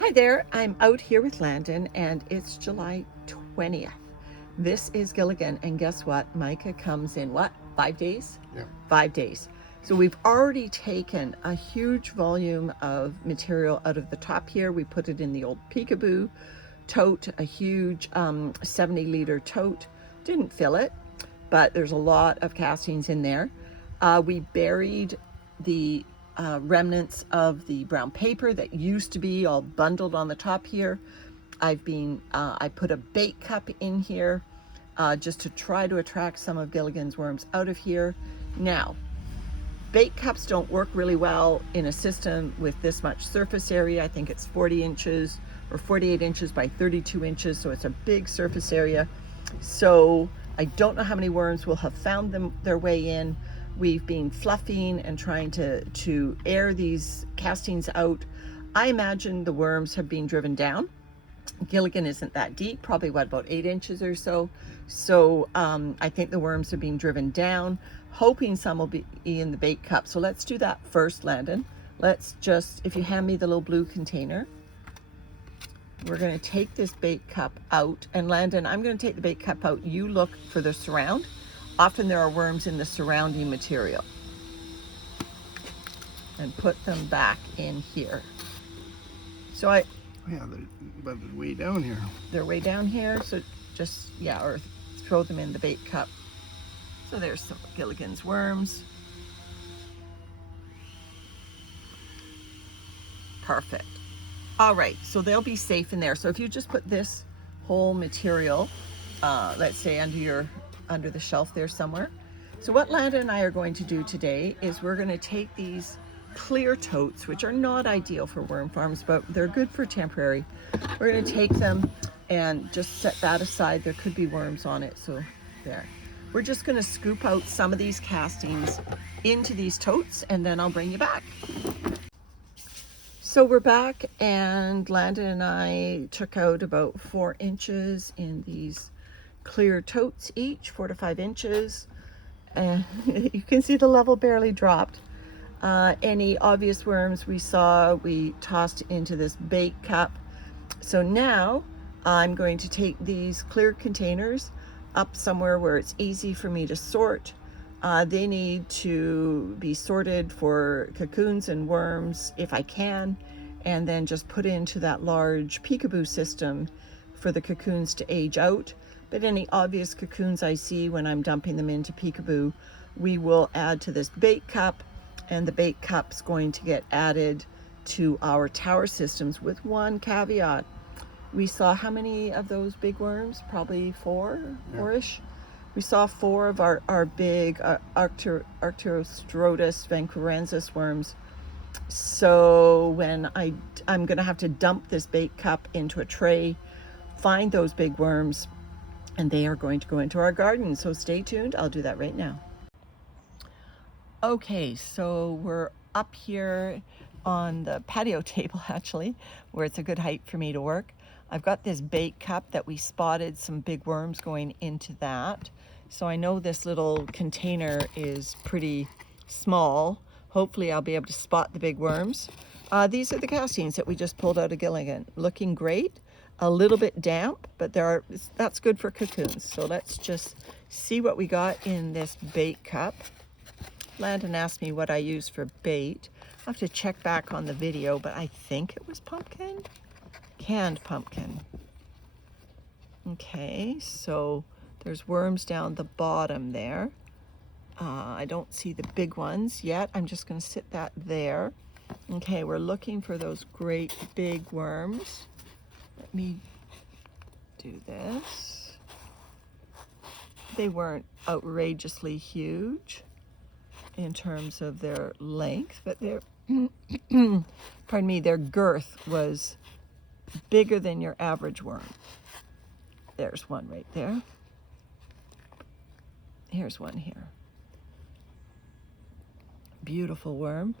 Hi there, I'm out here with Landon and it's July 20th. This is Gilligan, and guess what? Micah comes in what? 5 days? Yeah. 5 days. So we've already taken a huge volume of material out of the top here. We put it in the old peekaboo tote, a huge 70-liter tote. Didn't fill it, but there's a lot of castings in there. We buried the remnants of the brown paper that used to be all bundled on the top here. I put a bait cup in here just to try to attract some of Gilligan's worms out of here. Now, bait cups don't work really well in a system with this much surface area. I think it's 40 inches or 48 inches by 32 inches, so it's a big surface area. So I don't know how many worms will have found their way in. We've been fluffing and trying to air these castings out. I imagine the worms have been driven down. Gilligan isn't that deep, probably about 8 inches or so. So I think the worms are being driven down, hoping some will be in the bait cup. So let's do that first, Landon. Let's just, if you hand me the little blue container, we're going to take this bait cup out. And Landon, I'm going to take the bait cup out. You look for the surround. Often there are worms in the surrounding material. And put them back in here. So Yeah, but they're way down here. They're way down here, so just, yeah, or throw them in the bait cup. So there's some Gilligan's worms. Perfect. All right, so they'll be safe in there. So if you just put this whole material, let's say under the shelf there somewhere. So what Landon and I are going to do today is we're going to take these clear totes, which are not ideal for worm farms, but they're good for temporary. We're going to take them and just set that aside. There could be worms on it, so there. We're just going to scoop out some of these castings into these totes, and then I'll bring you back. So we're back, and Landon and I took out about 4 inches in these clear totes each, 4 to 5 inches. And you can see the level barely dropped. Any obvious worms we saw, we tossed into this bait cup. So now I'm going to take these clear containers up somewhere where it's easy for me to sort. They need to be sorted for cocoons and worms if I can, and then just put into that large peekaboo system for the cocoons to age out. But any obvious cocoons I see when I'm dumping them into peekaboo, we will add to this bait cup, and the bait cup's going to get added to our tower systems with one caveat. We saw how many of those big worms? Probably four-ish. We saw 4 of our big Arctiostrotus Vancouverensis worms. So when I'm going to have to dump this bait cup into a tray, find those big worms, and they are going to go into our garden. So stay tuned. I'll do that right now. Okay, so we're up here on the patio table, actually, where it's a good height for me to work. I've got this bait cup that we spotted some big worms going into that. So I know this little container is pretty small. Hopefully I'll be able to spot the big worms. These are the castings that we just pulled out of Gilligan. Looking great. A little bit damp, but that's good for cocoons. So let's just see what we got in this bait cup. Landon asked me what I use for bait. I'll have to check back on the video, but I think it was pumpkin. Canned pumpkin. Okay, so there's worms down the bottom there. I don't see the big ones yet. I'm just going to sit that there. Okay, we're looking for those great big worms. Let me do this. They weren't outrageously huge in terms of their length, but their pardon me, their girth was bigger than your average worm. There's one right there. Here's one here. Beautiful worm.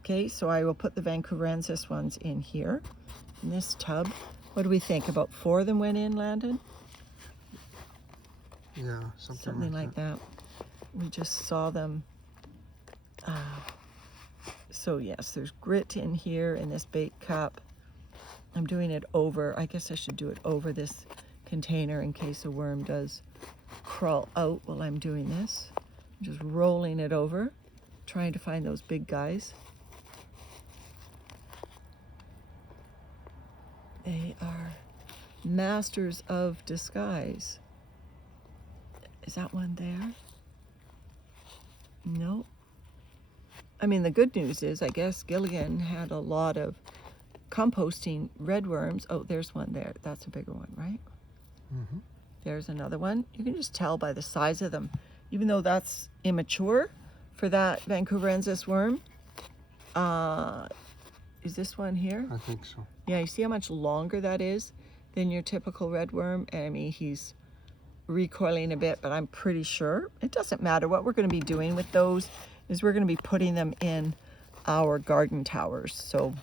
Okay, so I will put the Vancouverensis ones in here, in this tub. What do we think? About 4 of them went in, Landon? Yeah, something like that. We just saw them. So yes, there's grit in here in this bait cup. I'm doing it over, I guess I should do it over this container in case a worm does crawl out while I'm doing this. I'm just rolling it over, trying to find those big guys. They are masters of disguise. Is that one there? No. I mean, the good news is, I guess Gilligan had a lot of composting redworms. Oh, there's one there. That's a bigger one, right? Mm-hmm. There's another one. You can just tell by the size of them. Even though that's immature for that Vancouverensis worm. Is this one here? I think so. Yeah, you see how much longer that is than your typical redworm? And I mean, he's recoiling a bit, but I'm pretty sure it doesn't matter. What we're going to be doing with those is we're going to be putting them in our garden towers. So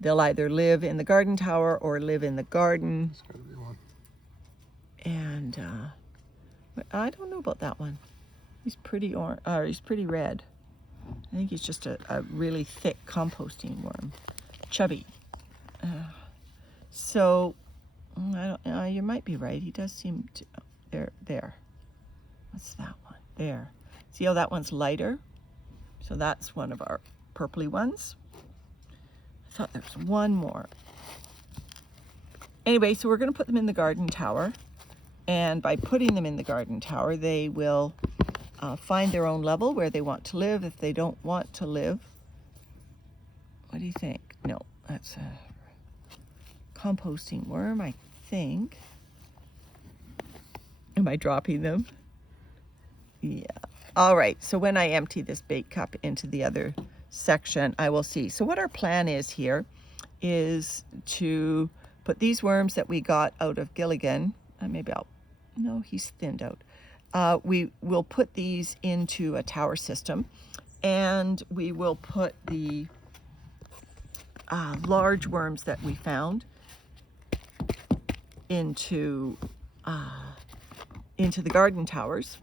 they'll either live in the garden tower or live in the garden. There's gotta be one. And I don't know about that one. He's pretty he's pretty red. I think he's just a really thick composting worm, chubby. So I don't. You might be right. He does seem to. There. What's that one? There. See how that one's lighter? So that's one of our purpley ones. I thought there was one more. Anyway, so we're going to put them in the garden tower. And by putting them in the garden tower, they will find their own level where they want to live. If they don't want to live, what do you think? No, that's a composting worm, I think. Am I dropping them? Yeah. All right, so when I empty this bait cup into the other section, I will see. So what our plan is here is to put these worms that we got out of Gilligan, no, he's thinned out. We will put these into a tower system, and we will put the large worms that we found into the garden towers.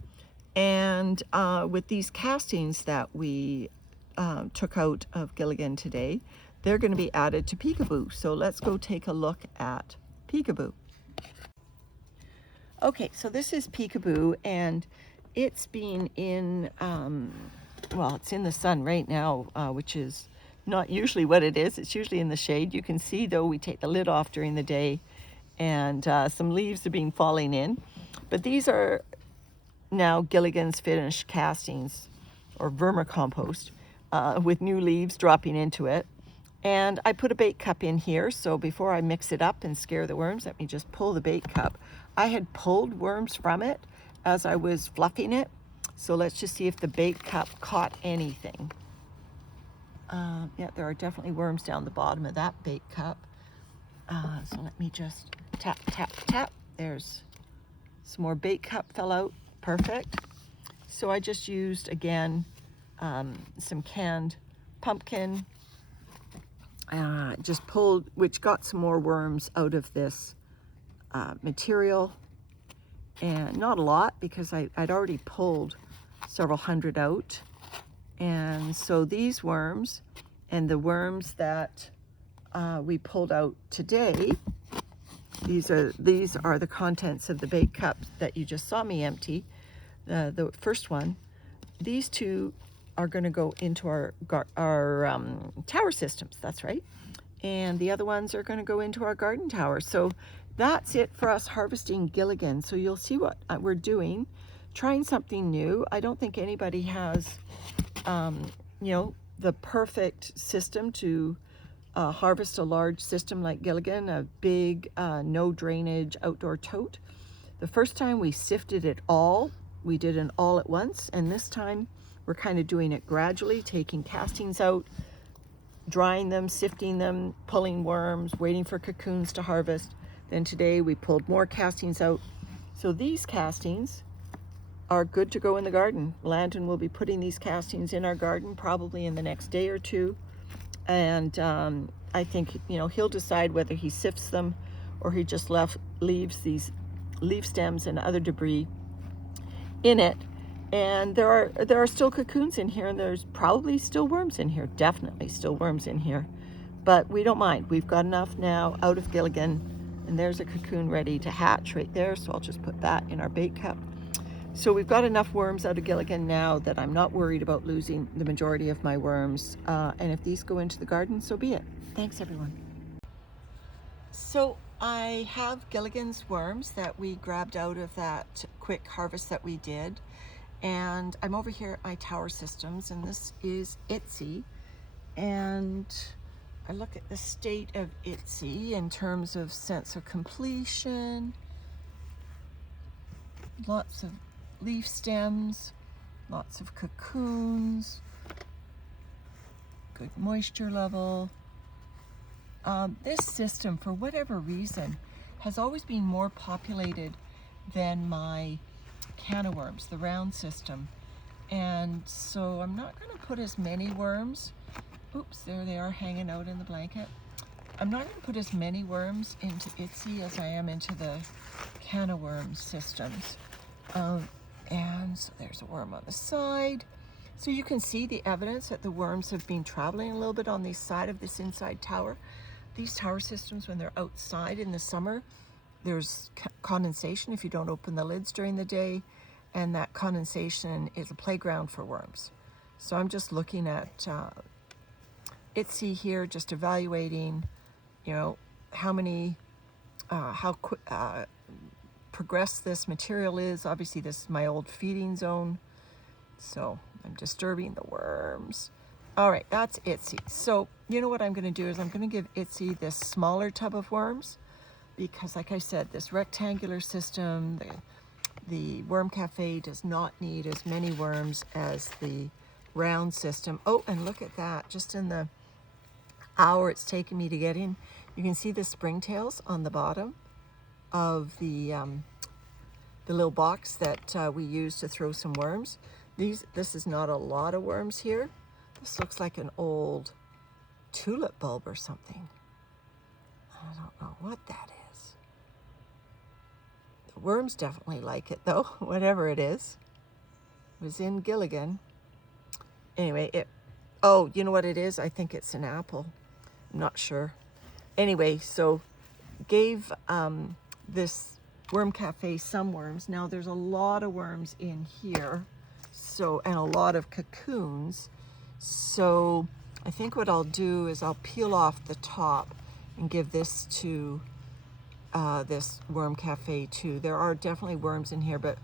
And with these castings that we took out of Gilligan today, they're going to be added to Peekaboo. So let's go take a look at Peekaboo. Okay, so this is Peekaboo, and it's been in, well, it's in the sun right now, which is not usually what it is. It's usually in the shade. You can see, though, we take the lid off during the day, and some leaves are being falling in. But these are now Gilligan's finished castings, or vermicompost, with new leaves dropping into it. And I put a bait cup in here, so before I mix it up and scare the worms, let me just pull the bait cup. I had pulled worms from it as I was fluffing it, so let's just see if the bait cup caught anything. Yeah, there are definitely worms down the bottom of that bait cup. So let me just tap, tap, tap. There's some more bait cup fell out. Perfect. So I just used, again, some canned pumpkin. Just pulled, which got some more worms out of this material. And not a lot, because I'd already pulled several hundred out. And so these worms and the worms that we pulled out today, these are the contents of the bait cup that you just saw me empty. The first one, these two are going to go into our tower systems. That's right. And the other ones are going to go into our garden tower. So that's it for us harvesting Gilligan. So you'll see what we're doing, trying something new. I don't think anybody has, the perfect system to harvest a large system like Gilligan, a big no drainage outdoor tote. The first time we sifted it all, we did an all at once, and this time we're kind of doing it gradually, taking castings out, drying them, sifting them, pulling worms, waiting for cocoons to harvest. Then today we pulled more castings out. So these castings are good to go in the garden. Landon will be putting these castings in our garden probably in the next day or two. And I think, he'll decide whether he sifts them or he just leaves these leaf stems and other debris in it. And there are still cocoons in here, and there's probably still worms in here, definitely still worms in here. but we don't mind. We've got enough now out of Gilligan, and there's a cocoon ready to hatch right there, so I'll just put that in our bait cup. So we've got enough worms out of Gilligan now that I'm not worried about losing the majority of my worms, and if these go into the garden, so be it. Thanks, everyone. So I have Gilligan's worms that we grabbed out of that quick harvest that we did, and I'm over here at my tower systems, and this is Itsy, and I look at the state of Itsy in terms of sense of completion, lots of leaf stems, lots of cocoons, good moisture level. This system, for whatever reason, has always been more populated than my can of worms, the round system. And so I'm not going to put as many worms. Oops, there they are hanging out in the blanket. I'm not going to put as many worms into Itsy as I am into the can of worms systems. And so there's a worm on the side. So you can see the evidence that the worms have been traveling a little bit on the side of this inside tower. These tower systems, when they're outside in the summer, there's condensation if you don't open the lids during the day, and that condensation is a playground for worms. So I'm just looking at Itsy here, just evaluating, you know, how many, how progressed this material is. Obviously this is my old feeding zone, so I'm disturbing the worms. All right, that's Itsy. So you know what I'm going to do is I'm going to give Itsy this smaller tub of worms, because like I said, this rectangular system, the worm cafe does not need as many worms as the round system. Oh, and look at that, just in the hour it's taken me to get in, you can see the springtails on the bottom of the little box that we use to throw some worms. This is not a lot of worms here. This looks like an old tulip bulb or something. I don't know what that is. The worms definitely like it though, whatever it is. It was in Gilligan. Anyway, oh, you know what it is? I think it's an apple. I'm not sure. Anyway, so gave this worm cafe some worms. Now there's a lot of worms in here, so, and a lot of cocoons. So I think what I'll do is I'll peel off the top and give this to this worm cafe too. There are definitely worms in here, but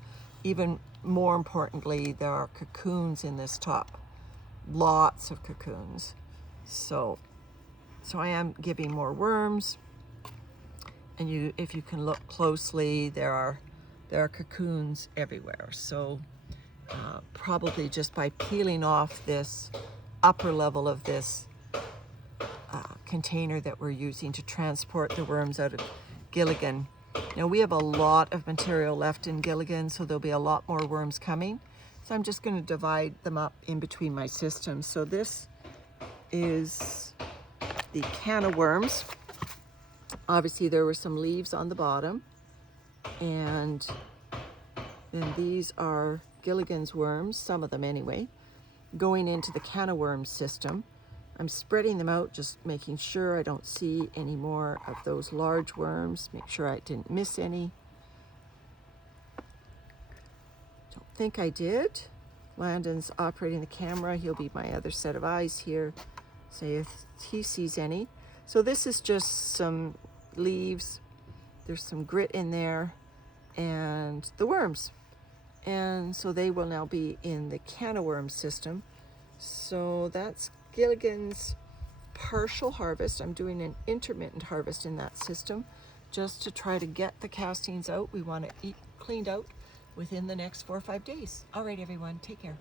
even more importantly, there are cocoons in this top. Lots of cocoons. So I am giving more worms. And if you can look closely, there are cocoons everywhere. So probably just by peeling off this upper level of this container that we're using to transport the worms out of Gilligan. Now we have a lot of material left in Gilligan, so there'll be a lot more worms coming. So I'm just going to divide them up in between my systems. So this is the can of worms. Obviously there were some leaves on the bottom, and then these are Gilligan's worms, some of them anyway, going into the can of worms system. I'm spreading them out, just making sure I don't see any more of those large worms, make sure I didn't miss any. Don't think I did. Landon's operating the camera. He'll be my other set of eyes here, say if he sees any. So this is just some leaves, there's some grit in there, and the worms. And so they will now be in the can of worms system. So that's Gilligan's partial harvest. I'm doing an intermittent harvest in that system just to try to get the castings out. We want to eat cleaned out within the next 4 or 5 days. All right, everyone, take care.